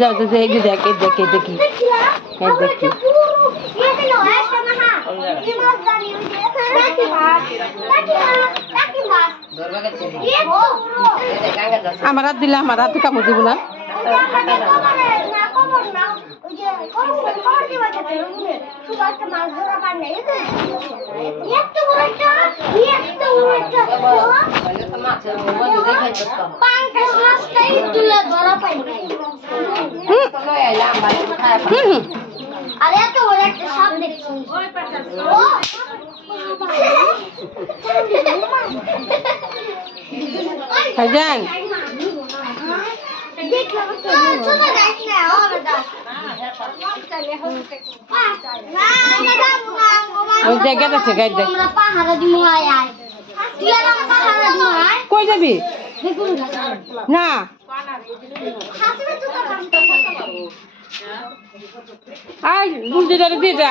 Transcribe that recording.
যাও তো দেখি দেখি দেখি দেখি দেখি আমার হাত দিলে আমার হাতে কামড় দিব না আরে এত বড় একটা সাপ দেখছি ভাইজান ওই জায়গা আছে গাইড দেখ কই যাবি না আয় গুলজিটারে দিয়ে যা